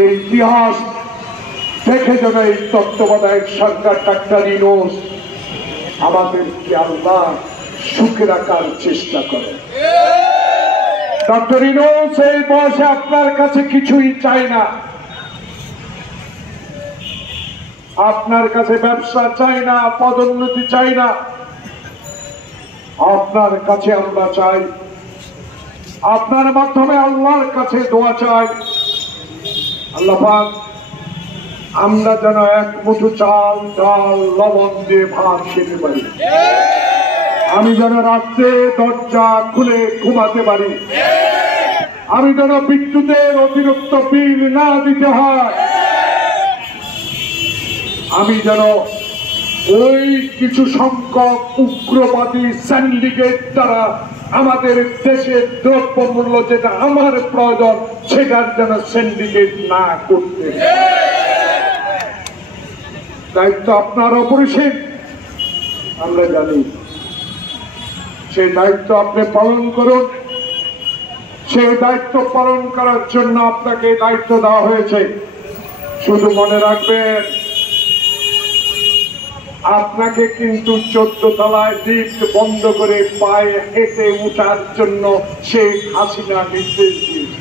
এই ইতিহাস দেখে যেন এই তত্ত্বাবধায়ক সরকার ডাক্তার ইউনূস আমাদেরকে আল্লাহ সুখে রাখার চেষ্টা করে। ডক্টর ইউনূস এই বয়সে আপনার কাছে কিছুই চাই না, আপনার কাছে ব্যবসা চাই না, পদোন্নতি চাই না, আপনার কাছে আমরা চাই, আপনার মাধ্যমে আল্লাহর কাছে দোয়া চাই, আল্লাহ পাক আমরা যেন এক মুঠো চাল ডাল লবণ দিয়ে ভাত খেতে পারি, আমি যেন রাত্রে দরজা খুলে ঘুমাতে পারি, আমি যেন বিদ্যুতের অতিরিক্ত বিল না দিতে হয়, আমি যেন ওই কিছু সংখ্যক উগ্রবাদী সিন্ডিকেট দ্বারা আমাদের দেশের দ্রব্যমূল্য যেটা আমার প্রয়োজন সেটার যেন সিন্ডিকেট না করতে। দায়িত্ব আপনার অপরিসীম আমরা জানি, সেই দায়িত্ব আপনি পালন করুন। সেই দায়িত্ব পালন করার জন্য আপনাকে দায়িত্ব দেওয়া হয়েছে। শুধু মনে রাখবেন, আপনাকে কিন্তু 14 তলায় লিফট বন্ধ করে পায়ে হেঁটে উঠার জন্য শেখ হাসিনা নির্দেশ দিয়েছে।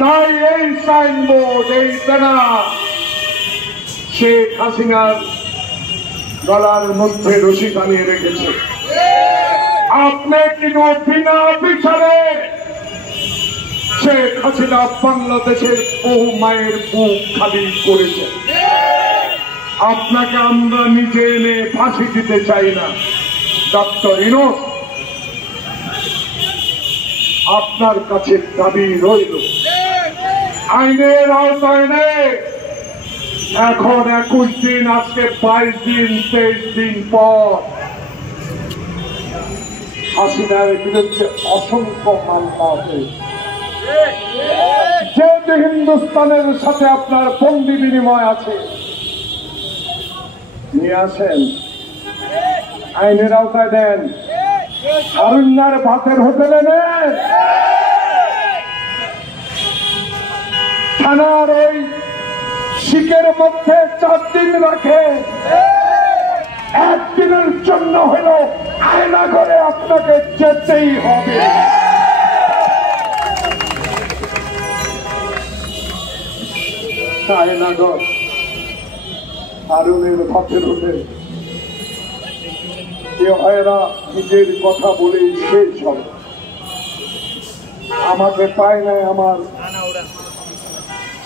তাই এই সাইনবোর্ড, এই ব্যানার শেখ হাসিনার গলার মধ্যে রশি টানিয়ে রেখেছে। আপনি কিন্তু বিনা বিচারে শেখ হাসিনা বাংলাদেশের বহু মায়ের বুক খালি করেছে। আপনাকে আমরা নিজে এনে ফাঁসি দিতে চাই না। ডক্টর ইউনূস, আপনার কাছে দাবি রইল, আইনের আওতায় নেই। এখন 21 দিন, আজকে 22 দিন, 23 দিন পর হাসিনার বিরুদ্ধে অসংখ্য মামলা হয়েছে। যেহেতু হিন্দুস্তানের সাথে আপনার বন্দি বিনিময় আছে, নিয়ে আসেন, আইনের আওতায় দেন, হারুন্নার ভাতের হোটেলে নেন, থানার ওই শিকের মধ্যে 4 দিন রাখে, একদিনের জন্য হলো আয়না করে আপনাকে যেতেই হবে। আয়নাগর হারুনের ভাতের হোটেল, এরা নিজের কথা বলেই শেষ হবে। আমাকে পায় নাই, আমার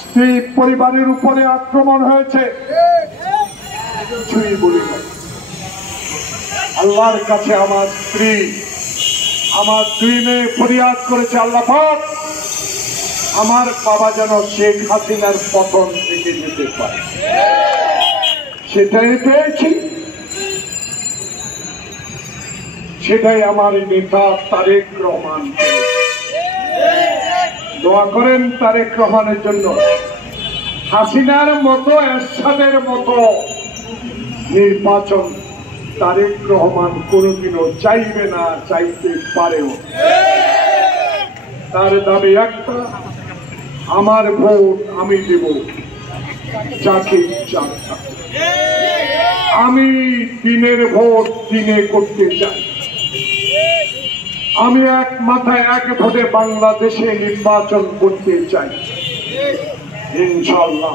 স্ত্রী পরিবারের উপরে আক্রমণ হয়েছে, কিছুই বলি না। আল্লাহর কাছে আমার স্ত্রী, আমার 2 মেয়ে ফরিয়াদ করেছে, আল্লাহ পাক আমার বাবা যেন শেখ হাসিনার পতন থেকে যেতে পারে। সেটাই পেয়েছি, সেটাই আমার নেতা তারেক রহমান। দোয়া করেন তারেক রহমানের জন্য। হাসিনার মতো, এরশাদের মতো নির্বাচন তারেক রহমান কোনোদিনও চাইবে না, চাইতে পারেও। তার দাবি একটা, আমার ভোট আমি দেব যাকে ইচ্ছা। আমি দিনের ভোট দিনে করতে চাই। আমি এক মাথায় এক ভোটে বাংলাদেশে নির্বাচন করতে চাই। ইনশাআল্লাহ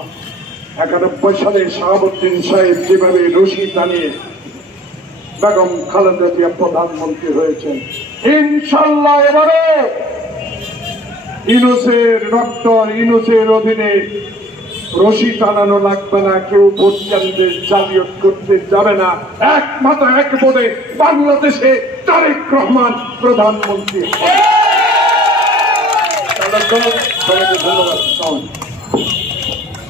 91 সালে শাহাবুদ্দিন সাহেব যেভাবে রশি টানিয়ে বেগম খালেদা জিয়া প্রধানমন্ত্রী হয়েছেন, ইনশাআল্লাহ এবারে ইউনূসের ডক্টর ইউনূসের অধীনে রশি টানানো লাগবে না, কেউ ভোট কেন্দ্রে জালিয়াত করতে যাবে না। এক মাথা এক ভোটে বাংলাদেশে তারেক রহমান প্রধানমন্ত্রী। ধন্যবাদ।